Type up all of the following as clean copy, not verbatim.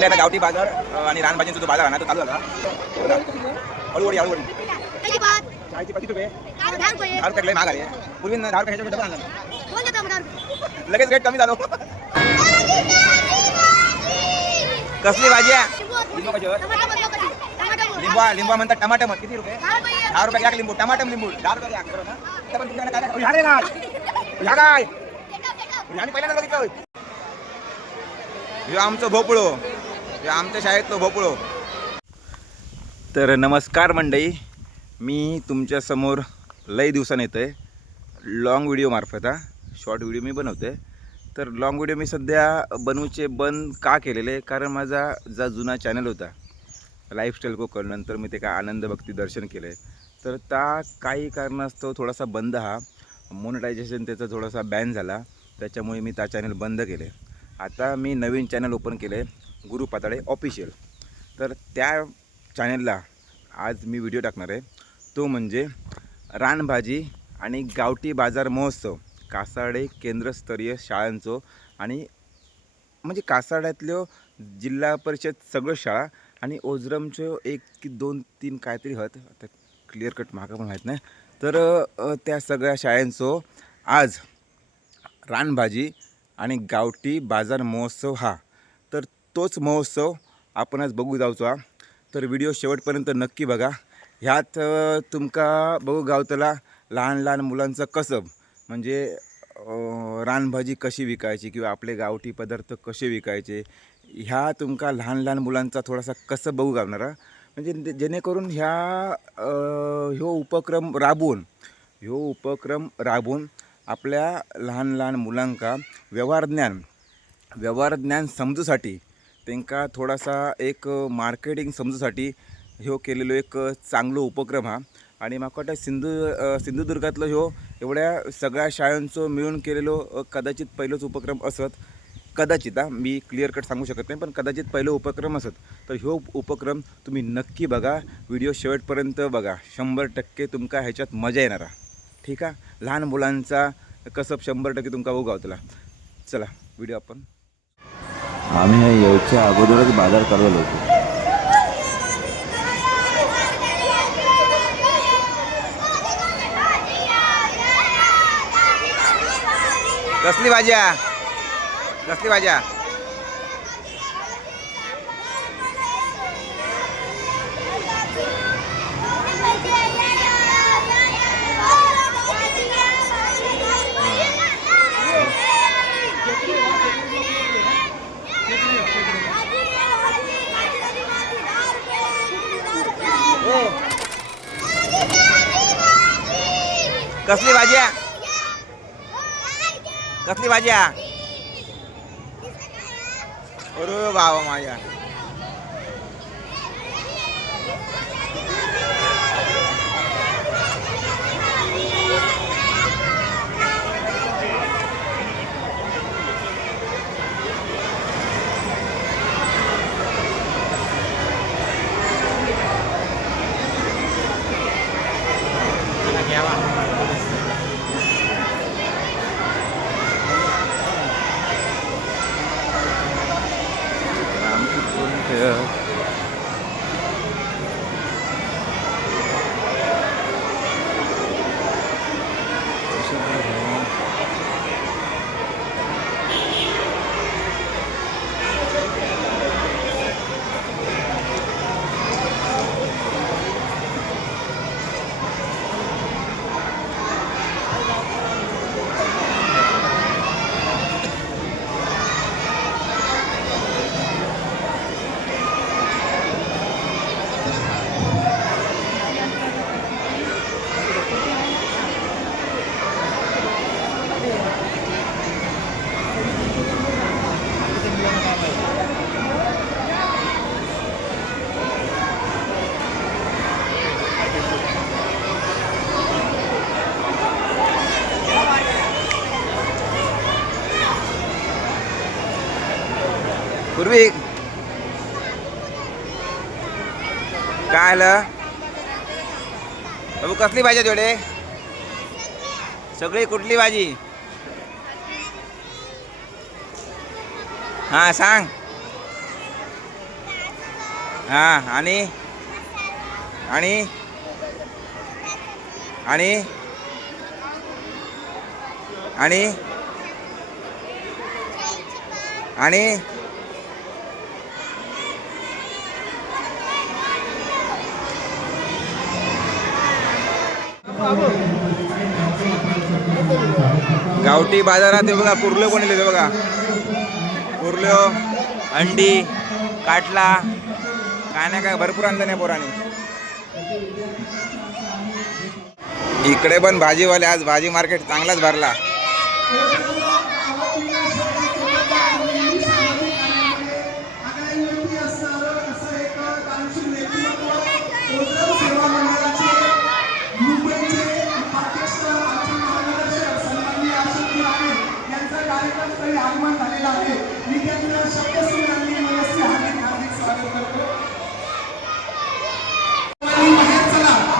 मंडई आता गावठी बाजार आणि रानभाजींचा जो बाजार आहे ना तो चालू झाला. हळूहळू हळूहळू चायची किती रुपये? 10 रुपये लय महाग आहे. पूर्वी 10 रुपये ह्याच्यावर डबा आणला. लगेच रेट कमी झालो. कसली भाजी आहे? लिंबू कशावर? लिंबू म्हणतात टमाटर. किती रुपये? 10 रुपये घ्या लिंबू. टमाटर लिंबू 10 रुपये घ्या. बरोबर ना? पण तुमच्याकडे काय काय पहिल्यांदा बघितलं. हे आमचं भोपळो, हे आमच्या शाळेतलं भोपळो. तर नमस्कार मंडळी, मी तुमच्यासमोर लई दिवसानं येतो आहे लॉंग व्हिडिओमार्फत. शॉर्ट व्हिडिओ मी बनवते. तर लॉंग व्हिडिओ मी सध्या बनवूचे बंद का केलेले, कारण माझा जो जुना चॅनल होता लाईफस्टाईल कोकण, नंतर मी ते काय आनंद भक्ती दर्शन केले, तर त्या काही कारणास्तव थोडासा बंद, हा मोनेटायझेशन त्याचा थोडासा बॅन झाला, त्याच्यामुळे मी त्या चॅनल बंद केले. आता मी नवीन चॅनल ओपन केले, गुरु पाताळे ऑफिशियल. तर त्या चॅनलला आज मी व्हिडिओ टाकणार आहे, तो म्हणजे रानभाजी आणि गावठी बाजार महोत्सव कासार्डे केंद्रस्तरीय शाळांचो, आणि म्हणजे कासार्ड्यातल्या जिल्हा परिषद सगळं शाळा आणि ओझरमचं 1 की 2 3 काहीतरी हत, आता क्लिअर कट मागं पण माहीत नाही. तर त्या सगळ्या शाळांचो आज रानभाजी आणि गावठी बाजार महोत्सव हा. तर तोच महोत्सव आपण आज बघू जाऊचा. तर व्हिडिओ शेवटपर्यंत नक्की बघा. ह्यात तुमका बघू गावतला लहान लहान मुलांचं कसब, म्हणजे रानभाजी कशी विकायची किंवा आपले गावठी पदार्थ कसे विकायचे, ह्या तुमका लहान लहान मुलांचा थोडासा कसं बघू गावणारा, म्हणजे जेणेकरून ह्यो उपक्रम राबवून आपल्या लहान लहान मुलांका व्यवहार ज्ञान समजूसाठी, त्यांका थोडासा एक मार्केटिंग समजूसाठी ह्यो केलेलो एक चांगलो उपक्रम हा. आणि माका वाटतं सिंधुदुर्गातलं ह्यो एवढ्या सगळ्या शाळांचं मिळून केलेलो कदाचित पहिलोच उपक्रम असत. कदाचित, मी क्लिअर कट सांगू शकत नाही, पण कदाचित पहिलं उपक्रम असत. तर ह्यो उपक्रम तुम्ही नक्की बघा, व्हिडिओ शेवटपर्यंत बघा, 100% तुमका ह्याच्यात मजा येणार. ठीक आहे, लहान मुलांचा कसब 100% तुमका बघू गावतला. चला व्हिडिओ आपण. आम्ही यायच्या अगोदरच बाजार करायला होतो. कसली भाज्या? कसली भाज्या? कसली भाज्या? कसली भाज्या? अरे बाबा माझ्या, पूर्वी काय आलं बाबू? कसली भाजी थोडे? सगळी कुठली भाजी? हां सांग. हां आणि आणि आणि आणि आणि गावठी बाजारात हे बघा कुर्लं कोणी लिहिलं बघा. कुर्ल्यो अंडी काटला काय नाही काय भरपूर आणलं नाही पोराने. इकडे पण भाजीवाले आज भाजी मार्केट चांगलाच भरला.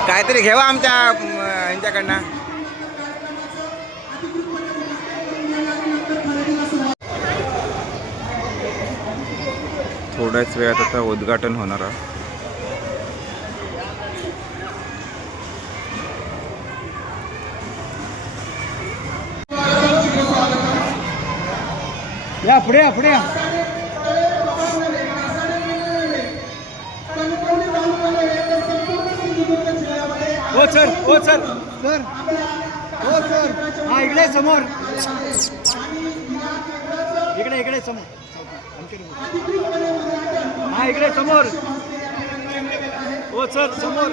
काहीतरी घ्यावा आमच्या यांच्याकडनं. थोड्याच वेळात आता उद्घाटन होणार आहे. या पुढे या पुढे या. हो सर हो सर सर हो सर. हा इकडे समोर इकडे इकडे समोर. हा इकडे समोर. हो सर समोर.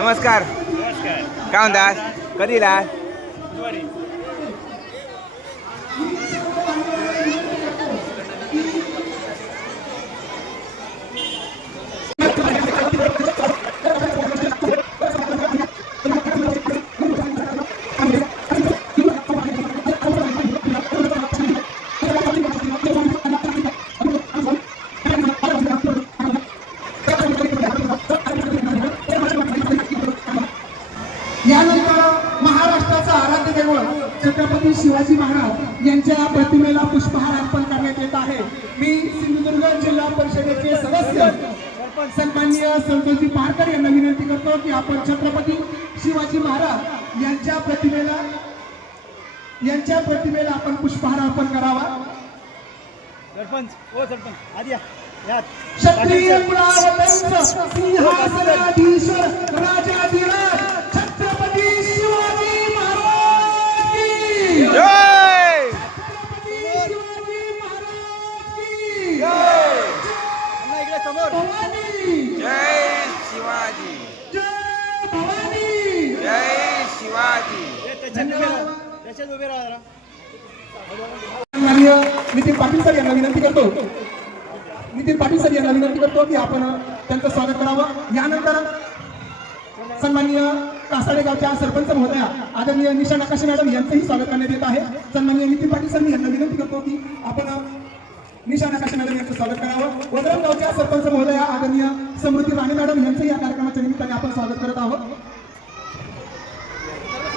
नमस्कार. काय म्हणतात कधी येणार? यानंतर महाराष्ट्राचा आराध्य दैवत छत्रपती शिवाजी महाराज यांच्या प्रतिमेला पुष्पहार अर्पण करण्यात येत आहे. मी सिंधुदुर्ग जिल्हा परिषदेचे सदस्य सन्माननीय संतोषजी पारकर यांना विनंती करतो की आपण छत्रपती शिवाजी महाराज यांच्या प्रतिमेला आपण पुष्पहार अर्पण करावा. सरपंच हो सरपंच आधी या. क्षत्रिय कुलावतंस सिंहासनाधीश्वर राजाधिराज छत्रपती शिवाजी महाराज की जय. छत्रपती शिवाजी महाराज की जय. इकडे समोर. भवानी जय शिवाजी. जय भवानी. जय शिवाजी. त्याच्यात उभे राहा जरा. माननीय नितीन पाटील सर यांना विनंती करतो की आपण त्यांचं स्वागत करावं. यानंतर सन्माननीय कासाडे गावच्या सरपंच महोदया आदरणीय निशा नकाशे मॅडम यांचंही स्वागत करण्यात येत आहे. सन्माननीय नितीन पाटील सर यांना विनंती करतो की आपण निशा नकाशे मॅडम यांचं स्वागत करावं. वडगाव गावच्या सरपंच महोदया आदरणीय समृद्धी राणे मॅडम यांचंही या कार्यक्रमाच्या निमित्ताने आपण स्वागत करत आहोत.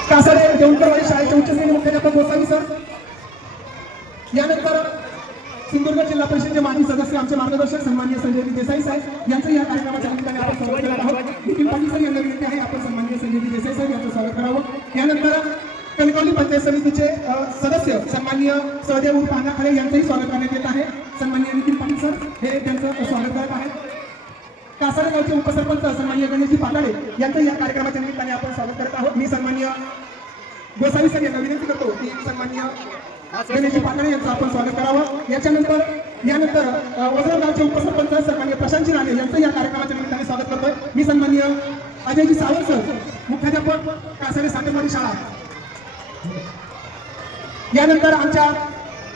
कासाडे देवकरवाडी शाळेचे उच्च श्रेणी मुख्याध्यापक गोसावी सर. यानंतर सिंधुदुर्ग जिल्हा परिषदेचे माजी सदस्य आमचे मार्गदर्शक सन्माननीय संजय देसाई साहेब यांचं या कार्यक्रमाच्या निमित्ताने आपण स्वागत करत आहोत. नितीन पाटील सर यांना विनंती आहे आपण सन्माननीय संजय देसाई साहेब यांचं स्वागत करावं. यानंतर कणकवली पंचायत समितीचे सदस्य सन्माननीय सहदेव उर्फ पानाखळे यांचंही स्वागत करण्यात येत आहे. सन्माननीय नितीन पाटील सर हे त्यांचं स्वागत करत आहेत. कासारे गावचे उपसरपंच सन्माननीय गणेशजी पाटाळे यांचं या कार्यक्रमाच्या निमित्ताने आपण स्वागत करत आहोत. मी सन्माननीय गोसावी सर यांना विनंती करतो की सन्माननीय गणेशजी पाटाळे यांचं आपण स्वागत करावं. यानंतर वडगाव गावचे उपसरपंच सन्माननीय प्रशांतजी राणे यांचं या कार्यक्रमाच्या निमित्ताने स्वागत करतोय. मी सन्माननीय अजयजी सावंत सर मुख्याध्यापक कासारे सातेवाडी शाळा. यानंतर आमच्या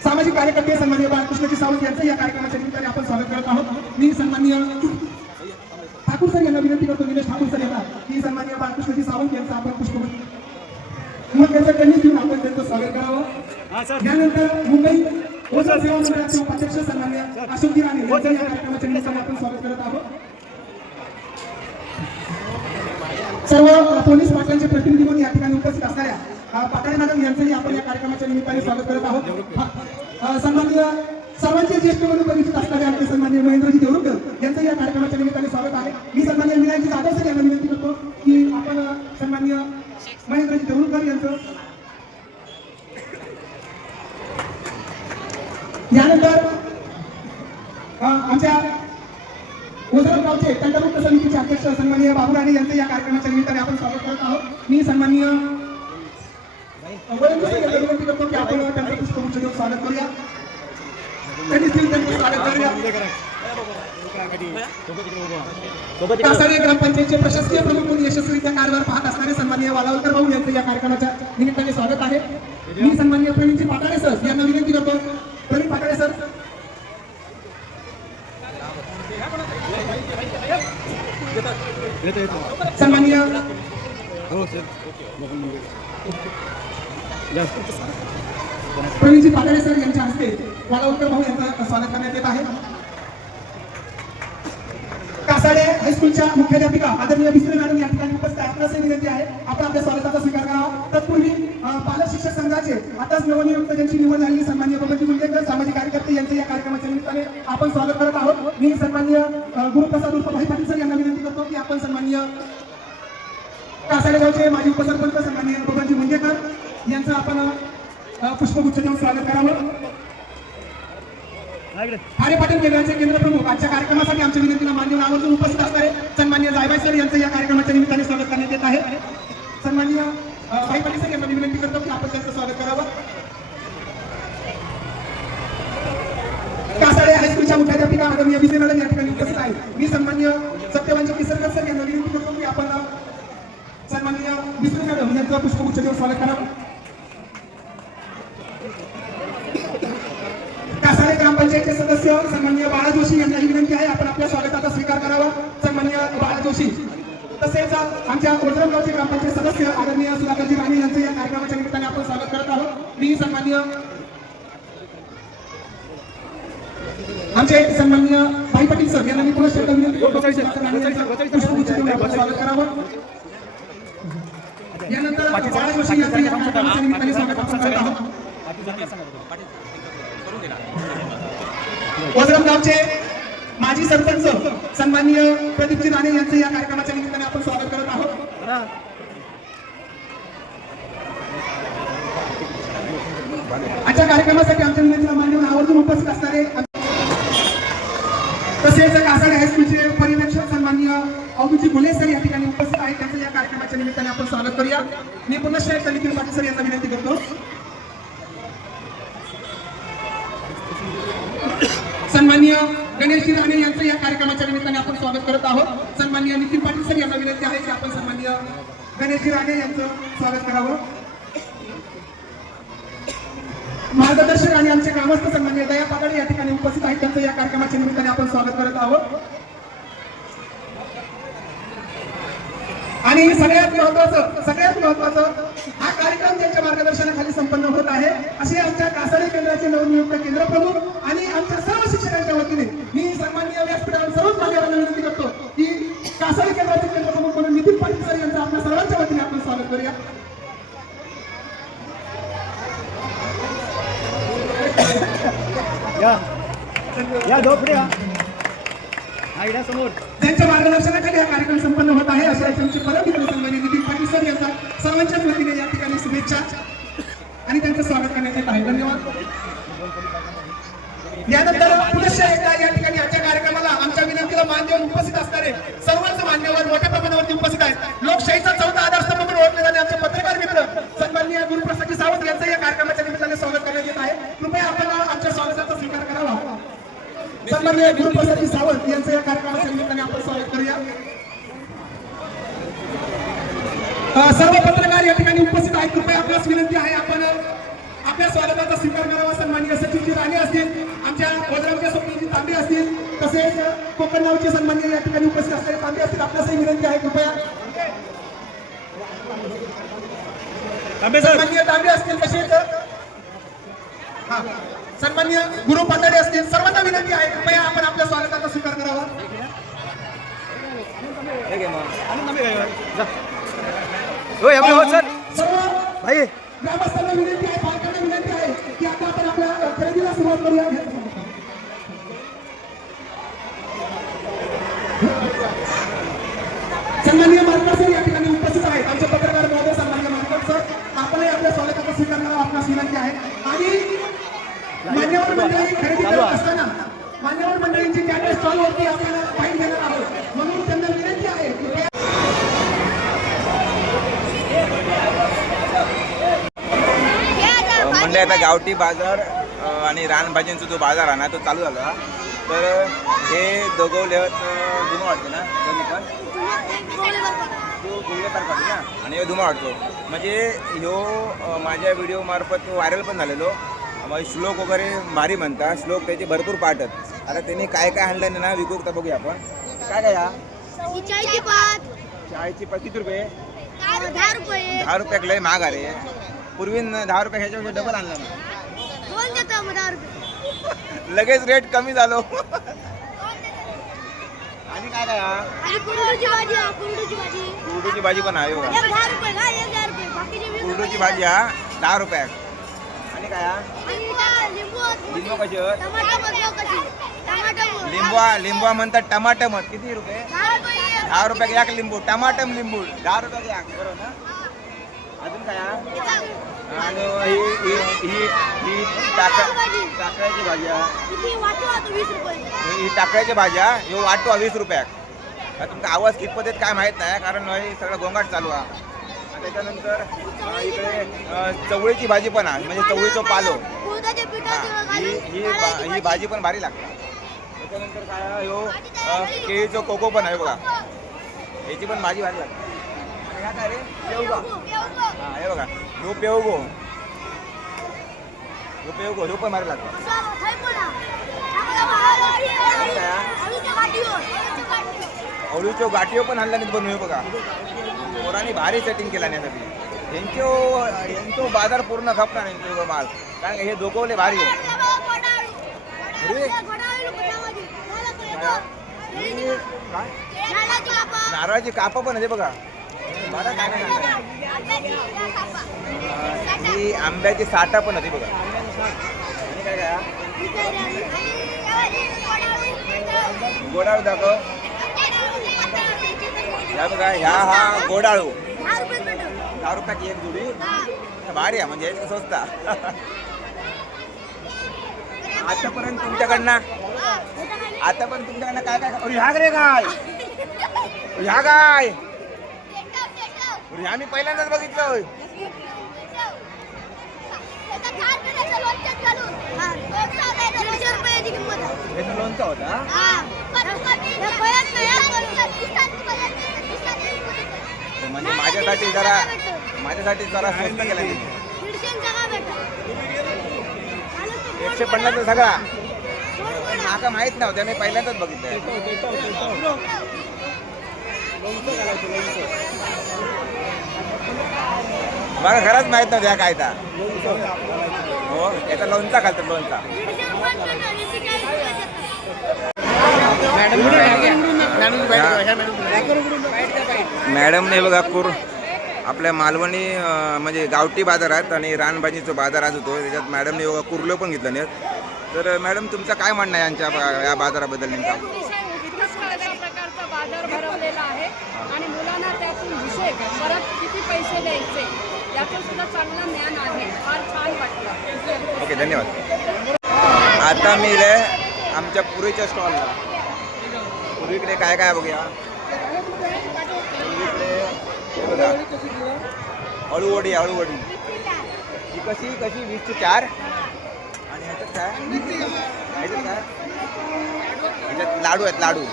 सामाजिक कार्यकर्ते सन्माननीय बाळकृष्णजी सावंत यांचं या कार्यक्रमाच्या निमित्ताने आपण स्वागत करत आहोत. मी सन्माननीय ठाकूर सर यांना विनंती करतो, निलेश ठाकूर सर यांना, की सन्माननीय बाळकृष्णजी सावंत यांचं आपण पुष्पगुच्छ मग त्यांचं कन्या देऊन आपण त्यांचं स्वागत करावं. यानंतर मुंबई ओझर सेवा मंडळाचे उपाध्यक्ष सन्माननीय अशोकजी राणे यांचं या कार्यक्रमाच्या निमित्ताने आपण स्वागत करत आहोत. सर्व पोलीस पाटलांचे प्रतिनिधी म्हणून या ठिकाणी उपस्थित असणाऱ्या पाटाळे मॅडम यांचंही आपण या कार्यक्रमाच्या निमित्ताने स्वागत करत आहोत. सन्माननीय सर्वांचे ज्येष्ठ म्हणून परिचित असणारे आमचे सन्माननीय महेंद्रजी देवरुखकर यांचं या कार्यक्रमाच्या निमित्ताने स्वागत आहे. मी सन्माननीय विनायकजी जाधव सर यांना विनंती करतो की आपण सन्माननीय महेंद्रजी देवरुखकर यांचं यानंतर आमच्या ओझर गावचे तंटमुक्त समितीचे अध्यक्ष सन्माननीय बाबू राणे यांचं या कार्यक्रमाच्या निमित्ताने आपण स्वागत करत आहोत. मी सन्माननीय विनंती करतो की आपण त्यांचं पुष्पगुच्छ देऊन स्वागत करूया. त्यांचं स्वागत करूया. कासारे ग्रामपंचायतचे प्रशासकीय प्रमुख म्हणून यशस्वीरित्या कारभार पाहत असणारे सन्माननीय वालावलकर भाऊ यांचं या कार्यक्रमाच्या निमित्ताने स्वागत आहे. मी सन्माननीय प्रवीणजी पाटाळे सर यांना विनंती करतो. प्रवीण पाटाळे सर सन्माननीय प्रवीणजी पाटाळे सर यांच्या हस्ते वालावलकर भाऊ यांचं स्वागत करण्यात येत आहे. कासाडे हायस्कूलच्या मुख्याध्यापिका आदरणीय बिस्रे मॅडम या ठिकाणी उपस्थित आहे. आपल्यास विनंती आहे आपण आपल्या स्वागताचा स्वीकार करावा. तत्पूर्वी पालक शिक्षक संघाचे आताच नवनियुक्त ज्यांची निवड झालेली सन्माननीय बबनजी मुंडेकर सामाजिक कार्यकर्ते यांचं या कार्यक्रमाच्या निमित्ताने आपण स्वागत करत आहोत. मी सन्माननीय गुरुप्रसाद उर्फ भाई पाटील सर यांना विनंती करतो की आपण सन्माननीय कासाडे गावचे माजी उपसरपंच सन्माननीय बबनजी मुंडेकर यांचं आपण पुष्पगुच्छ देऊन स्वागत करावं. आर्य पाटील केंद्राचे केंद्र प्रमुख आजच्या कार्यक्रमासाठी आमच्या विनंतीला मान्य आवर्जून उपस्थित असणारे सन्माननीय जायबाई सर यांचं या कार्यक्रमाच्या निमित्ताने स्वागत करण्यात येत आहे. सन्माननीय भाई पाटील सर यांना विनंती करतो की आपण त्यांचं स्वागत करावं. कासाडे हायस्कूलच्या मुख्याध्यापिका आदरणीय विजय मॅडम या ठिकाणी उपस्थित आहे. मी सन्माननीय सत्यवांचे किसरकर सर यांना विनंती करतो की आपण सन्माननीय विजय मॅडम यांचं पुष्पगुच्छ देऊन स्वागत करावं. कासाडे ग्रामपंचायतचे सदस्य सन्माननीय बाळा जोशी यांना विनंती आहे आपण आपल्या स्वागताचा स्वीकार करावा. सन्माननीय बाळा जोशी तसेच आमच्या ओझर गावचे ग्रामपंचायत सदस्य आदरणीय सुधाकरजी राणे यांचं या कार्यक्रमाच्या निमित्ताने आपण स्वागत करत आहोत. मी सन्माननीय आमचे सन्माननीय भाई पाटील सर यांना मी पुन्हा शब्द विनंती करतो पुष्पगुच्छ देऊन आपण स्वागत करावं. यानंतर बाळा जोशी यांचं या कार्यक्रमाच्या निमित्ताने स्वागत आपण करत आहोत. ओझर गावचे माजी सरपंच सन्माननीय प्रदीपजी राणे यांचं या कार्यक्रमाच्या निमित्ताने आपण स्वागत करत आहोत. आजच्या कार्यक्रमासाठी आमच्या विनंतीला मान्यवर आवर्जून उपस्थित असणारे तसेच कासाडे हायस्कूलचे पर्यवेक्षक सन्माननीय अवधूजी घुले सर या ठिकाणी उपस्थित आहेत. त्यांचं या कार्यक्रमाच्या निमित्ताने आपण स्वागत करूया. मी पुन्हा एकदा निखिल पाटील सर यांना विनंती करतो. सन्माननीय गणेशजी राणे यांचं या कार्यक्रमाच्या निमित्ताने आपण स्वागत करत आहोत. सन्माननीय निखिल पाटील सर यांना विनंती आहे की आपण सन्माननीय गणेशजी राणे यांचं स्वागत करावं. मार्गदर्शक आणि आमचे ग्रामस्थ सन्माननीय दया पाटाळे या ठिकाणी उपस्थित आहेत. त्यांचं या कार्यक्रमाच्या निमित्ताने आपण स्वागत करत आहोत. आणि सगळ्यात महत्वाचं हा कार्यक्रम ज्यांच्या मार्गदर्शनाखाली संपन्न होत आहे असे आमच्या कासाडे केंद्राचे नवनियुक्त केंद्र प्रमुख आणि आमच्या सर्व शिक्षकांच्या वतीने मी सन्माननीय व्यासपीठावर सर्वच मान्यवरांना विनंती करतो की कासाडे केंद्राचे केंद्र प्रमुख म्हणून नितीन पाटील सर यांचं आपल्या सर्वांच्या वतीने आपण स्वागत करूया. समोर त्यांच्या मार्गदर्शनाखाली हा कार्यक्रम संपन्न होत आहे अशा त्यांचे परममित्र सन्माननीय नितीन पाटील सर यांचा सर्वांच्याच वतीने या ठिकाणी शुभेच्छा आणि त्यांचं स्वागत करण्यात येत आहे. धन्यवाद. यानंतर पुनश्च एकदा या ठिकाणी आजच्या कार्यक्रमाला आमच्या विनंतीला मान देऊन उपस्थित असणारे सर्वच मान्यवर मोठ्या प्रमाणावरती उपस्थित आहेत. लोकशाहीचा चौथा आधारस्तंभ म्हणून ओळखले जाणारे आमचे पत्रकार मित्र सन्माननीय गुरुप्रसादजी सावंत यांचं या कार्यक्रमाच्या निमित्ताने स्वागत करण्यात येत आहे. कृपया आपण आमच्या स्वागताचा स्वीकार करावा. सन्माननीय गुरुप्रसादजी सावंत यांचं या कार्यक्रमाच्या निमित्ताने आपण स्वागत करूया. सर्व पत्रकार या ठिकाणी उपस्थित आहेत. कृपया आपल्यास विनंती आहे आपण आपल्या स्वागताचा स्वीकार करावा. सन्माननीय सचिवजी राणे असतील, आमच्या वजरामच्या स्वप्नीलजी तांबे असतील, तसेच कोकण नावचे सन्माननीय या ठिकाणी उपस्थित असलेले तांबे असतील. आपल्यासही विनंती आहे कृपया सन्माननीय तांबे असतील, तसेच सन्माननीय गुरु पाताडे असतील. सर्वांना विनंती आहे कृपया आपण आपल्या स्वागताचा स्वीकार करावा. सर्व ग्रामस्थांना विनंती आहे, पालकांना विनंती आहे की आता आपण आपल्या खरेदीला सुरुवात करूया. सन्माननीय मार्कर सर या ठिकाणी उपस्थित आहेत. आमचे पत्रकार महोदय सन्माननीय मार्कर सर, आपणही आपल्या स्वागताचा स्वीकार करावा आपणास विनंती आहे. आणि मान्यवर मंडळी खरेदी करत असताना मान्यवर मंडळींची त्या स्टॉलवरती आपल्याला फाईन देणार आहोत, म्हणून त्यांना विनंती आहे कृपया म्हणजे आता गावठी बाजार आणि रानभाज्यांचा जो बाजार आहे ना तो चालू झाला. तर हे दोघवले धुमा वाटते ना दोन्ही पण तो गुळेकर काढतो ना आणि हे धुमा वाटतो. म्हणजे ह्यो माझ्या व्हिडिओमार्फत व्हायरल पण झालेलो. मग श्लोक वगैरे भारी म्हणतात, श्लोक त्याचे भरपूर पाठत. आता त्यांनी काय काय आणलं ना विकूक बघूया आपण. काय काय या चायची पात किती रुपये? 10 रुपये लय महाग आहे. पूर्वी 10 रुपये ह्याच्यापेक्षा डबल आणलं ना. लगेच रेट कमी झालो. आणि काय काय कुरडूची भाजी पण आहे बघा. कुरडूची भाजी हा 10 रुपये. आणि काय लिंबू कशी लिंबू म्हणतात टमाटम किती रुपये? 10 रुपये एक लिंबू. टमाटम लिंबू 10 रुपये एक, बरोबर ना. अजून काय आणि ही टाकळ्याची भाज्या, ही टाकळ्याची भाज्या ह्यो वाटो 20 रुपयाक. तुमचा आवाज कितपत येत काय माहीत नाही, कारण हे सगळं गोंगाट चालू आहे. त्याच्यानंतर इकडे चवळीची भाजी पण आहे, म्हणजे चवळीचं पालो. ही भाजी पण भारी लागते. त्याच्यानंतर काय ह्यो केळीचं कोको पण आहे बघा, याची पण भाजी भारी लागते. काय रे पेवगो, हा हे बघा ह्यो पेवगो, ह्यो पण भारी लागतो. अळूच्या गाठीव पण आणला नाही बनवू बघा. पोरांनी भारी सेटिंग केला नाही यांचो बाजार पूर्ण खपला नाही माल, कारण हे दोघवले भारी आहे. नारळाची कापा पण आहे बघा. मला काय काय ही आंब्याची साठा पण होती बघा. आणि काय काय गोडाळू दाखव. ह्या बघा, ह्या हा गोडाळू 10 रुपयाची एक जुडी. भारी आहे म्हणजे स्वस्त. आतापर्यंत तुमच्याकडनं काय काय ह्या रे काय ह्या काय ह्या मी पहिल्यांदाच बघितलं. लोणचा होता म्हणजे माझ्यासाठी जरा स्वस्त केला. 150 सगळा माका माहित नव्हतं, मी पहिल्यांदाच बघितलं. मला खरंच माहित नव्हतं काय ता. हो याचा लोणचा घालतात, लोणचा. मॅडमने बघा आपल्या मालवणी म्हणजे गावठी बाजारात आणि रानभाजीचा बाजार आज होतो, त्याच्यात मॅडमने बघा कुर्लं पण घेतलं नाही. तर मॅडम तुमचं काय म्हणणं आहे यांच्या या बाजाराबद्दल? नेमका प्रकारचा बाजार भरवलेला आहे आणि मुलांना त्यातून विषय परत किती पैसे द्यायचे याचं सुद्धा चांगलं ज्ञान आहे. फार छान वाटलं. ओके, धन्यवाद. आता मी आमच्या पुरीच्या स्टॉलला. पूर्वीकडे काय काय बघूया. बघा अळूवडी, ही कशी 20 ची 4. आणि ह्याच्यात काय ह्याच्यात लाडू आहेत, लाडू.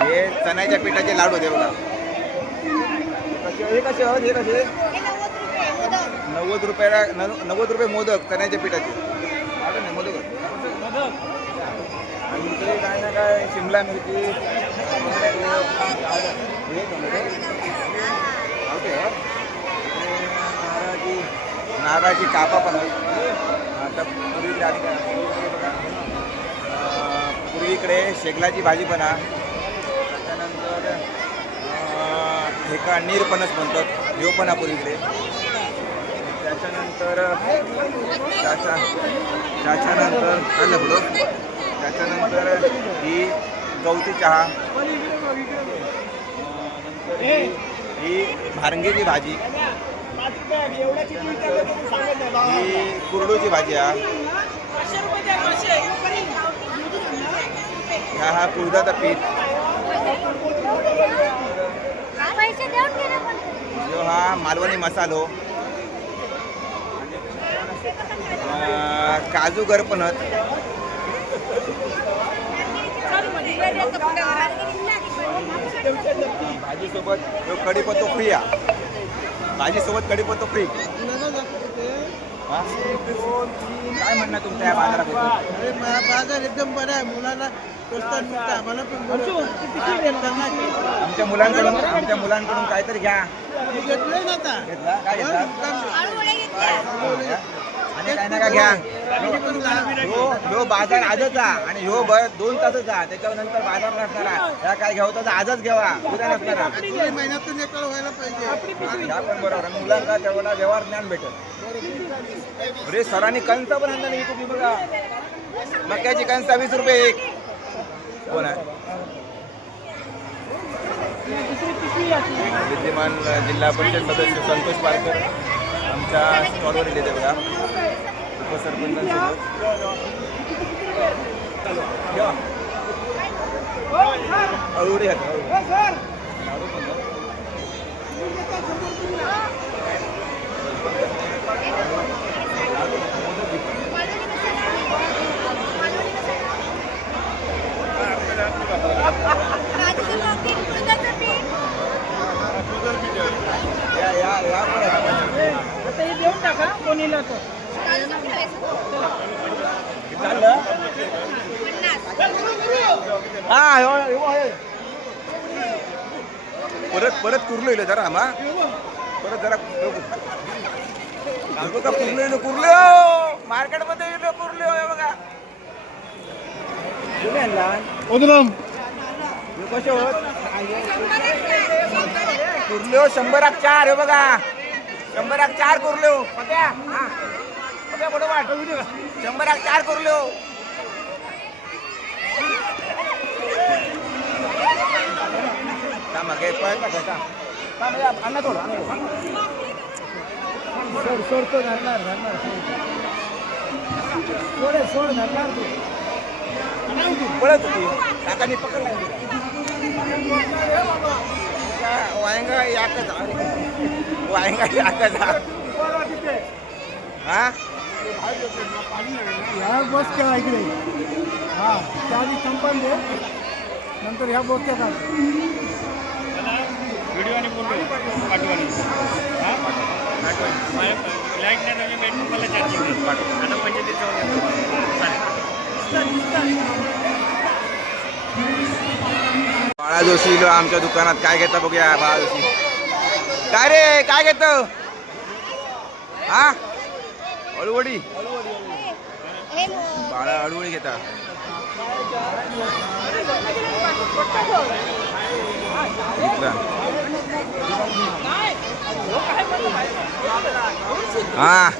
हे चण्याच्या पिठाचे लाडू होते बघा. हे कसे आहोत हे कसे 90 रुपयाला 90 रुपये मोदक चण्याच्या पिठाचे आता नाही मोदक आणि इकडे काय ना काय शिमला मिरची हे नारळाची कापा पण आहे आता पूर्वी आणि काय पूर्वीकडे शेगलाची भाजी पण आहे त्याच्यानंतर हे का नीरपणच म्हणतात ह्यो पण आहे पूर्वीकडे त्याच्यानंतर त्याच्यानंतर काय लपलो त्याच्यानंतर ही गवती चहा नंतर ही भारंगीची भाजी ही कुरडूची भाजी आहे हा कुळदाचा पीठ जो हा मालवणी मसालो काजू गरपणत भाजीसोबत कढीपत्तो फ्री आहे भाजीसोबत कढीपत्तो फ्री काय म्हणणं तुमच्या या बाजाराबद्दल बाजार एकदम बरा आहे मुलांना स्वस्तात मिळतं आम्हाला पण आमच्या मुलांकडून काहीतरी घ्या घेतलंय ना आता घेतला काय घेतला आणि काय ना काय घ्या ह्यो बाजार आजचा आणि ह्यो 2 तासाचा त्याच्यानंतर बाजार नसणारा ह्या काय घ्यावं तर आजच घ्यावा उद्या नसणारा महिन्यातून एक वेळ व्हायला पाहिजे ह्या पण बरोबर आणि मुलांना तेवढा व्यवहार ज्ञान भेटत अरे सरांनी कंस पण आणला नाही तुम्ही बघा मक्याची कंस 20 रुपये एक कोण आहे विद्यमान जिल्हा परिषद सदस्य संतोष पारकर आमच्या स्टॉलवर येते बघा उपसरपंचांसोबत अळूडी देऊन टाका कोणीला तो परत कुर्लो येईल जरा आम्हा परत जरा बघा कुर्लो मार्केटमध्ये येलो कुर्लो बघा कसे होत कुर्लो 100 हे बघा 100 कुर्लो पट्या बरोबर 100 कुर्लो मागे अन्ना थोडं सोडतो धरणार सोड धरणार तू पळत होती काकांनी पकडला वायंगा याकच हा ह्या बस केला इकडे हा त्या आधी संपन दे नंतर ह्या बस केला व्हिडिओ आणि फोटो पाठवानी हां लाईट नाही म्हणजे मला चार्जिंग नाही आता 25 बाळा जोशी आमच्या दुकानात काय घेता बघूया बाळा जोशी काय रे काय घेत हा अळूवडी बाळा अळूवडी घेता हा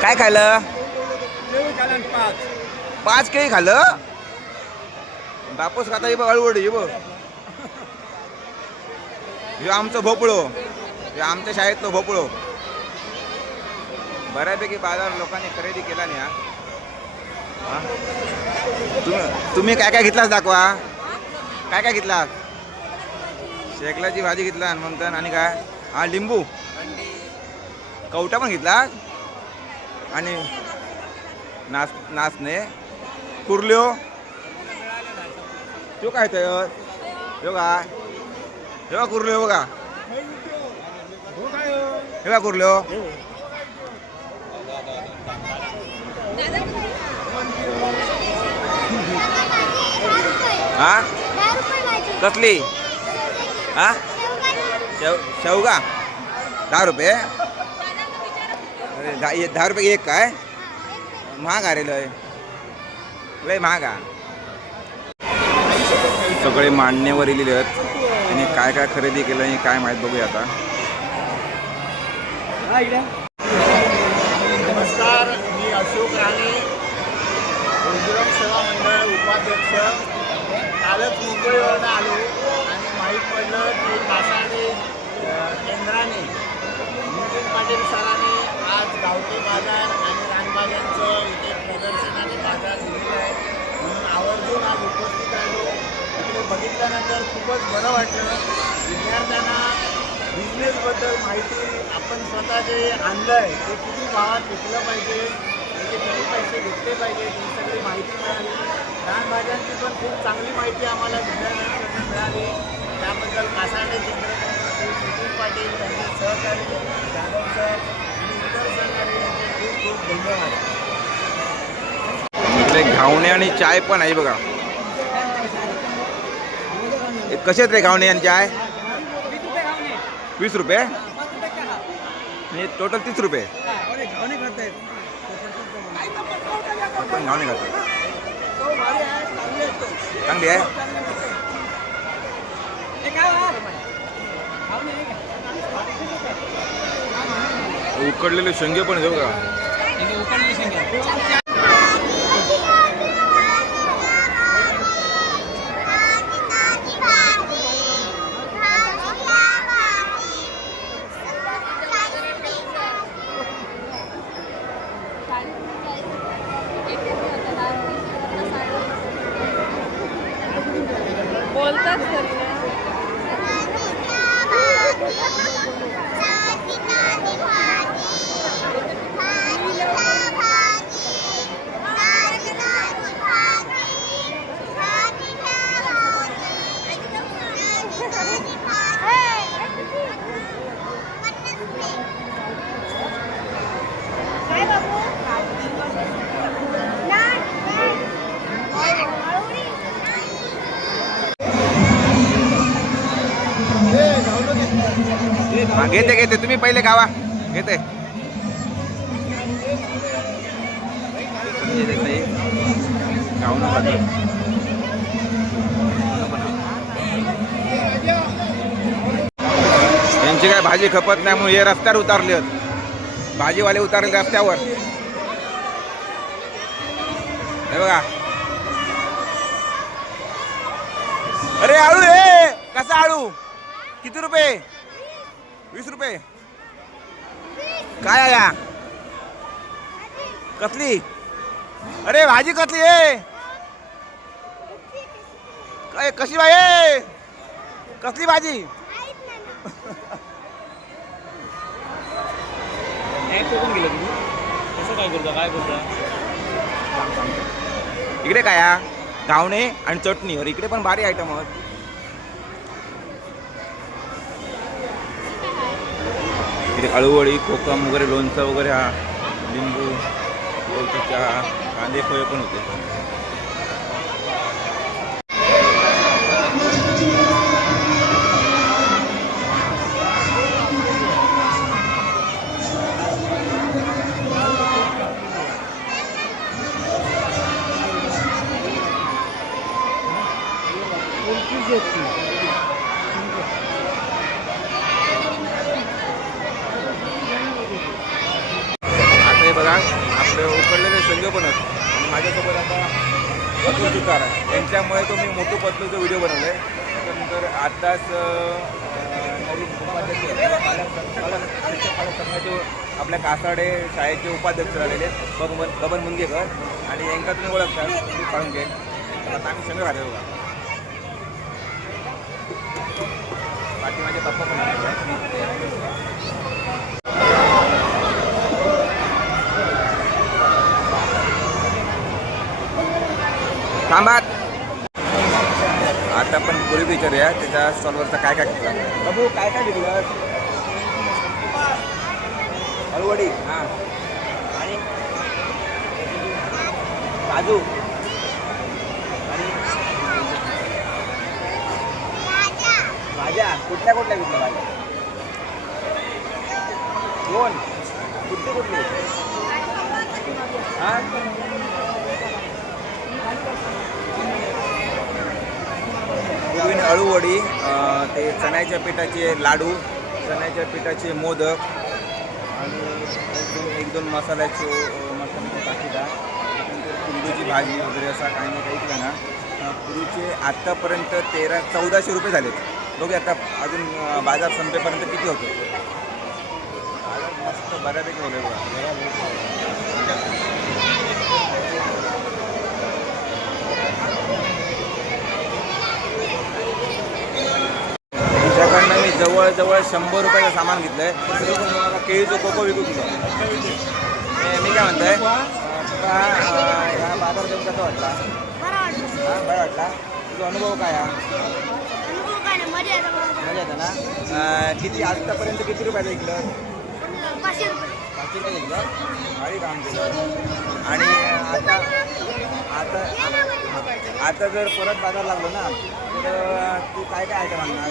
काय खाल्लं 5 केळी खाल्लं बापूस खाता बघ अळूवडी बघ ह्यो आमचं भोपळो ह्यो आमच्या शाळेतलो भोपळो बऱ्यापैकी बाजार लोकांनी खरेदी केला नाही हा तुम्ही काय काय घेतलास दाखवा काय घेतलास शेकलाची भाजी घेतला म्हणतात आणि काय हा लिंबू कवटा पण घेतला आणि नाचणे कुर्ल्यो तो काय तर बघा बघा कुर्ल्यो बघा हे बघा कुर्ल्यो हा कसली हा शेवगा 10 रुपये अरे 10 रुपये एक काय महाग आहे रे लय महाग आहे. सगळे मांडण्यावर इलेले आहेत त्यांनी काय काय खरेदी केलं आणि काय माहीत बघूया आता. नमस्कार, मी अशोक राणे, गुजरात सेवा मंडळ उपाध्यक्ष. कालच मुंबईवरून आलो आणि माहीत पडलं की कासाडे केंद्राने नितीन पाटील सरांनी आज गावठी बाजार आणि रानभाज्यांचं इथे प्रदर्शन आणि बाजार दिलेलं आहे म्हणून आवर्जून आज उपस्थित राहिलो. इकडे बघितल्यानंतर खूपच बरं वाटलं. विद्यार्थ्यांना बिझनेसबद्दल माहिती आपण स्वतः जे आणलं आहे ते किती भावात विकलं पाहिजे, त्याचे किती पैसे घेतले पाहिजे ही सगळी माहिती मिळाली. रानभाज्यांची पण खूप चांगली माहिती आम्हाला विद्यार्थ्यांकडून मिळाली. त्याबद्दल कासाडे केंद्र नितीन पाटील त्यांचे सहकारी जाधव सर आणि इतर सहकारी यांचे खूप खूप धन्यवाद. इकडे घावणे आणि चाय पण आहे बघा. हे कसे आहेत रे घावणे आणि चाय? 20 रुपये म्हणजे टोटल 30 रुपये. आपण घावणे खातो चांगली आहे. उकडलेले शेंगे पण घेऊ का? बोलतात सर. हा घेते घेते तुम्ही पहिले खावा घेते. यांची काय भाजी खपत नाही म्हणून हे रस्त्यावर उतारले आहेत. भाजीवाले उतारले रस्त्यावर. हे बघा. अरे आळू हे कसा आळू किती रुपये? 20 रुपये. काय आहे या कसली? अरे भाजी कसली आहे? काय कशी बाई कसली भाजी? इकडे काय घावणे आणि चटणी. और इकडे पण भारी आयटम आहेत. इकडे अळूवळी कोकम वगैरे लोणचं वगैरे हा लिंबू गवती चहा कांदे फळे पण होते. आता हे बघा आपले उकडलेले शेंगे पण आहेत आणि माझ्यासोबत आता अतुल सुतार आहे. त्यांच्यामुळे तो मी मोठू पतलूचा व्हिडिओ बनवला आहे. त्याच्यानंतर आताच नवीन उपाध्यक्ष संघाचे आपल्या कासाडे शाळेचे उपाध्यक्ष झालेले बबन मुंगेकर आणि यांका तुम्ही ओळखता तुम्ही काढून घे. आता आम्ही संघ राहतो बघा. बाकी माझे पप्पा पण आहे. थांबा. आता आपण पूर्वी विचारूया त्याच्या स्टॉलवरचा काय काय घेतला. बाबू काय काय घेतलं? हळवडी हां आणि काजू आणि भाज्या कुठल्या कुठल्या घेतल्या भाज्या? दोन. कुठली कुठली? हां पूर्वीने अळूवडी, ते चण्याच्या पिठाचे लाडू, चण्याच्या पिठाचे मोदक आणि एक दोन मसाल्याचे टाकीदा, कुंडूची भाजी वगैरे असा काही ना काही केलं ना. पूर्वीचे आत्तापर्यंत 1400 रुपये झालेत. बघूया आता अजून बाजार संपेपर्यंत किती होतो. मस्त बऱ्यापैकी होते बघा. तुझ्याकडनं मी जवळजवळ 100 रुपयाचं सामान घेतलं आहे. केळीचं कोको विकू तुला. मी काय म्हणतोय तुला ह्या बाजार जाऊन कसा वाटला? हां बरं वाटला. तुझा अनुभव काय हा? मजा येतं ना. किती आत्तापर्यंत किती रुपयाचं विकलं? 500 रुपये विकलं. भारी काम केलं. आणि आता आता आता जर परत बाजार लागलो ना तर तू काय काय आयटम आणणार?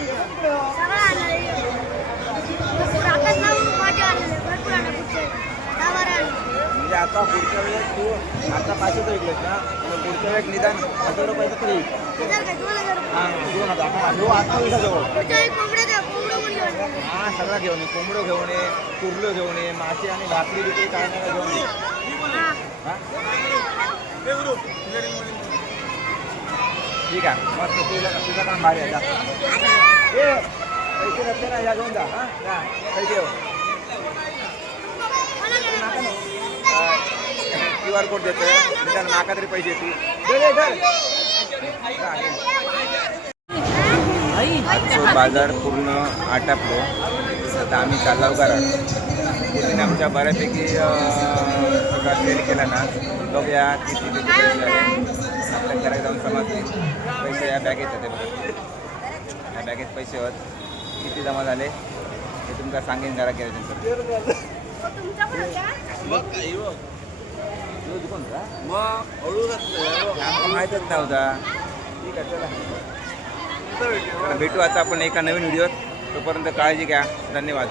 म्हणजे आता पुढच्या वेळेस तू आता 500 विकलेस ना, तर पुढच्या वेळेस निदान 1000 रुपयाचं तरी. हां 2000. हो आत्मविश्वासाजवळ. हां सगळं घेऊन ये. कोंबडं घेऊन ये, कुर्लं घेऊन ये, मासे आणि भाकरी बिकरी काय नाही घेऊन ये. हां ठीक आहे. मस्त तुझं काम भारी आहे. जा ए पैसे नसते ना या घेऊन जा. हां या पैसे हो. QR कोड देतोय निदान नाका तरी पैसे येतील. आजचं बाजार पूर्ण आटापलो. आता आम्ही चाललो कराड. पूर्ण आमच्या बऱ्यापैकी सगळा सेल केला ना. बघूया किती पैसे आले. आपल्या घरात जाऊन समजते. पैसे या बॅगेत येते बघा. या बॅगेत पैसे होत किती जमा झाले हे तुमका सांगेन. घरा केलं त्यांचं आम्हाला माहीतच नव्हता. ठीक आहे चला भेटू आता आपण एका नवीन व्हिडिओत. तोपर्यंत काळजी घ्या. धन्यवाद.